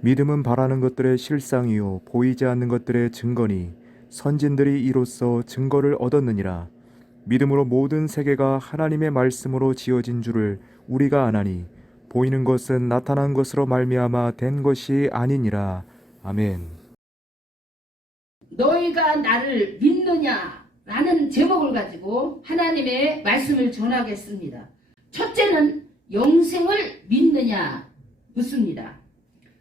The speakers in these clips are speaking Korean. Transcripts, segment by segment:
믿음은 바라는 것들의 실상이요 보이지 않는 것들의 증거니 선진들이 이로써 증거를 얻었느니라. 믿음으로 모든 세계가 하나님의 말씀으로 지어진 줄을 우리가 아나니 보이는 것은 나타난 것으로 말미암아 된 것이 아니니라. 아멘. 너희가 나를 믿느냐라는 제목을 가지고 하나님의 말씀을 전하겠습니다. 첫째는 영생을 믿느냐 묻습니다.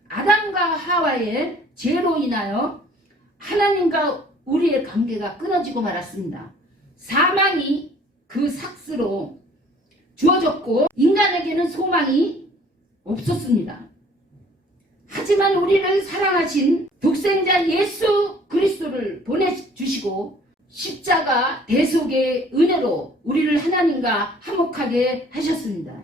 아담과 하와의 죄로 인하여 하나님과 우리의 관계가 끊어지고 말았습니다. 사망이 그 삭스로 주어졌고 인간에게는 소망이 없었습니다. 하지만 우리를 사랑하신 독생자 예수 그리스도를 보내주시고 십자가 대속의 은혜로 우리를 하나님과 화목하게 하셨습니다.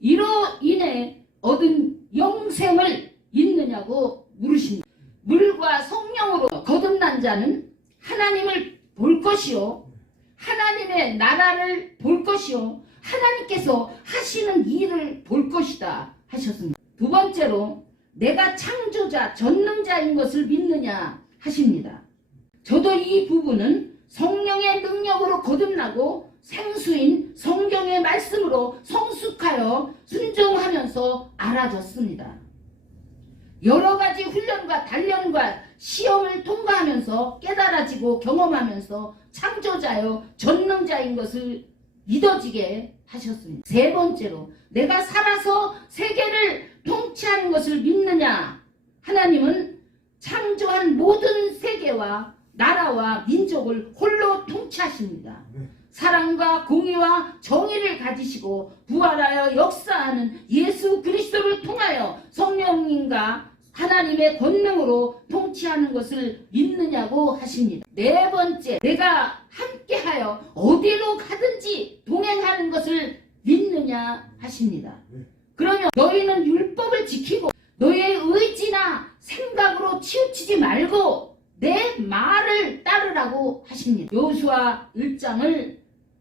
이로 인해 얻은 영생을 있느냐고 물으십니다. 물과 성령으로 거듭난 자는 하나님을 볼 것이요 하나님의 나라를 볼 것이요 하나님께서 하시는 일을 볼 것이다 하셨습니다. 두 번째로 내가 창조자 전능자인 것을 믿느냐 하십니다. 저도 이 부분은 성령의 능력으로 거듭나고 생수인 성경의 말씀으로 성숙하여 순종하면서 알아졌습니다. 여러 가지 훈련과 단련과 시험을 통과하면서 깨달아지고 경험하면서 창조자요 전능자인 것을 믿어지게 하셨습니다. 세 번째로 내가 살아서 세계를 통치하는 것을 믿느냐. 하나님은 창조한 모든 세계와 나라와 민족을 홀로 통치하십니다. 사랑과 공의와 정의를 가지시고 부활하여 역사하는 예수 그리스도를 통하여 성령님과 하나님의 권능으로 통치하는 것을 믿느냐고 하십니다. 네 번째, 내가 함께하여 어디로 가든지 동행하는 것을 믿느냐 하십니다. 그러면 너희는 율법을 지키고 너희의 의지나 생각으로 치우치지 말고 내 말을 따르라고 하십니다. 여호수아 1장을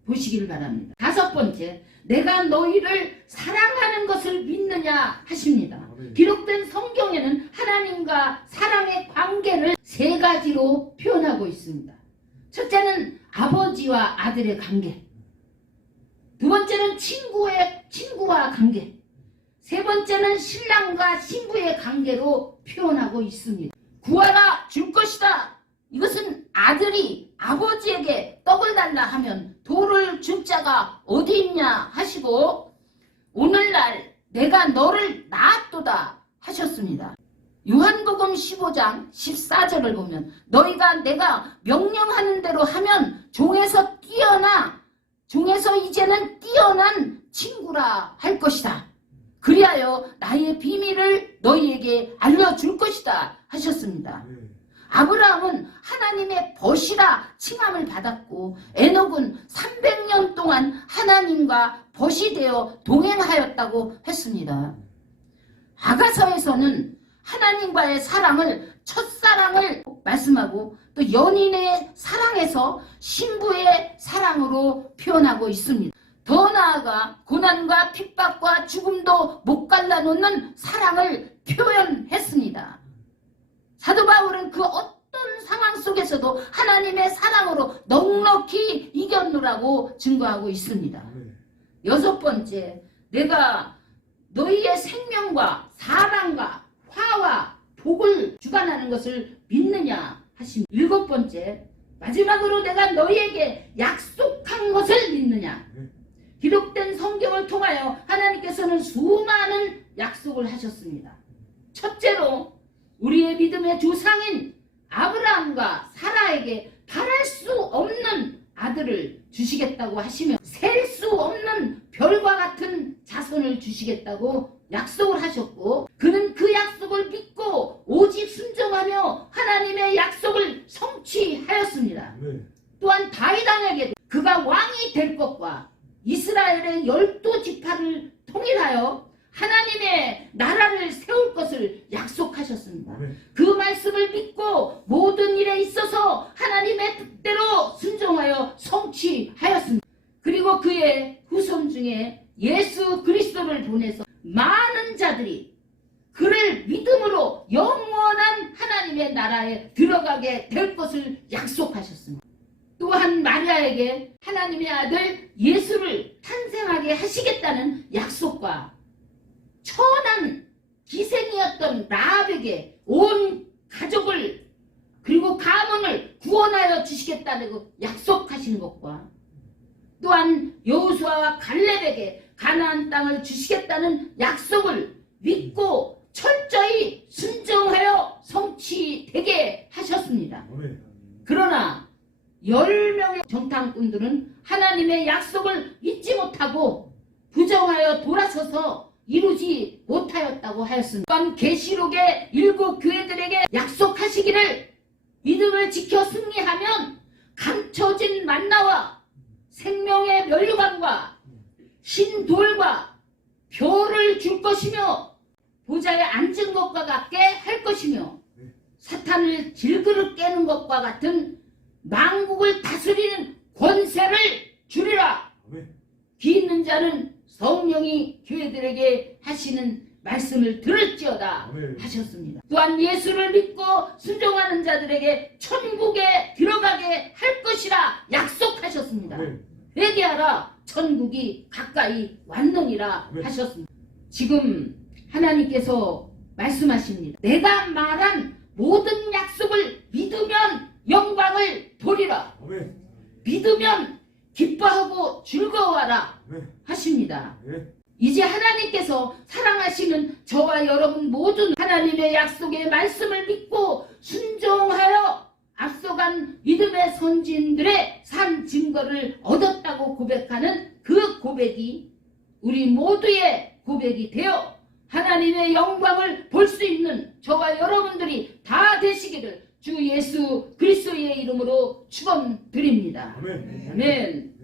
보시기를 바랍니다. 다섯 번째, 내가 너희를 사랑하는 것을 믿느냐 하십니다. 기록된 성경에는 하나님과 사랑의 관계를 세 가지로 표현하고 있습니다. 첫째는 아버지와 아들의 관계, 두 번째는 친구와 관계, 세 번째는 신랑과 신부의 관계로 표현하고 있습니다. 구하라 줄 것이다. 이것은 아들이 아버지에게 떡을 달라 하면 돌을 줄 자가 어디 있냐 하시고 오늘날 내가 너를 낳았도다 하셨습니다. 요한복음 15장 14절을 보면 너희가 내가 명령하는 대로 하면 종에서 이제는 뛰어난 친구라 할 것이다. 그리하여 나의 비밀을 너희에게 알려줄 것이다 하셨습니다. 아브라함은 하나님의 벗이라 칭함을 받았고 에녹은 300년 동안 하나님과 벗이 되어 동행하였다고 했습니다. 아가서에서는 하나님과의 사랑을 첫사랑을 말씀하고 또 연인의 사랑에서 신부의 사랑으로 표현하고 있습니다. 더 나아가 고난과 핍박과 죽음도 못 갈라놓는 사랑을 표현했습니다. 사도 바울은 그 어떤 상황 속에서도 하나님의 사랑으로 넉넉히 이겼노라고 증거하고 있습니다. 여섯 번째, 내가 너희의 생명과 사랑과 화와 복을 주관하는 것을 믿느냐 하십니다. 일곱 번째, 마지막으로 내가 너희에게 약속한 것을 믿느냐. 기록된 성경을 통하여 하나님께서는 수많은 약속을 하셨습니다. 첫째로 우리의 믿음의 조상인 아브라함과 사라에게 바랄 수 없는 아들을 주시겠다고 하시며 셀 수 없는 별과 같은 자손을 주시겠다고 약속을 하셨고 그는 그 약속을 믿고 오직 순종하며 하나님의 약속을 성취하였습니다. 또한 다윗 왕에게도 그가 왕이 될 것과 이스라엘의 12지파를 통일하여 하나님의 나라를 세울 것을 약속하셨습니다. 그 말씀을 믿고 모든 일에 있어서 하나님의 뜻대로 순종하여 성취하였습니다. 그리고 그의 후손 중에 예수 그리스도를 보내서 많은 자들이 그를 믿음으로 나라에 들어가게 될 것을 약속하셨습니다. 또한 마리아에게 하나님의 아들 예수를 탄생하게 하시겠다는 약속과 천한 기생이었던 라합에게 온 가족을 그리고 가문을 구원하여 주시겠다고 약속하신 것과 또한 여호수아와 갈렙에게 가나안 땅을 주시겠다는 약속을 믿고 철저히 순종하여 성취되게 하셨습니다. 그러나 10명의 정탐꾼들은 하나님의 약속을 잊지 못하고 부정하여 돌아서서 이루지 못하였다고 하였습니다. 또한 계시록의 7 교회들에게 약속하시기를 믿음을 지켜 승리하면 감춰진 만나와 생명의 면류관과 흰돌과 별을 줄 것이며 보좌에 앉은 것과 같게 할 것이며 사탄을 질그릇 깨는 것과 같은 만국을 다스리는 권세를 주리라. 귀 있는 자는 성령이 교회들에게 하시는 말씀을 들을지어다 하셨습니다. 또한 예수를 믿고 순종하는 자들에게 천국에 들어가게 할 것이라 약속하셨습니다. 회개하라, 천국이 가까이 왔느니라 하셨습니다. 지금 하나님께서 말씀하십니다. 내가 말한 모든 약속을 믿으면 영광을 돌리라. 믿으면 기뻐하고 즐거워하라 하십니다. 이제 하나님께서 사랑하시는 저와 여러분 모두 하나님의 약속의 말씀을 믿고 순종하여 앞서간 믿음의 선진들의 산 증거를 얻었다고 고백하는 그 고백이 우리 모두의 고백이 되어 하나님의 영광을 볼 수 있는 저와 여러분들이 다 되시기를 주 예수 그리스도의 이름으로 축원드립니다. 아멘.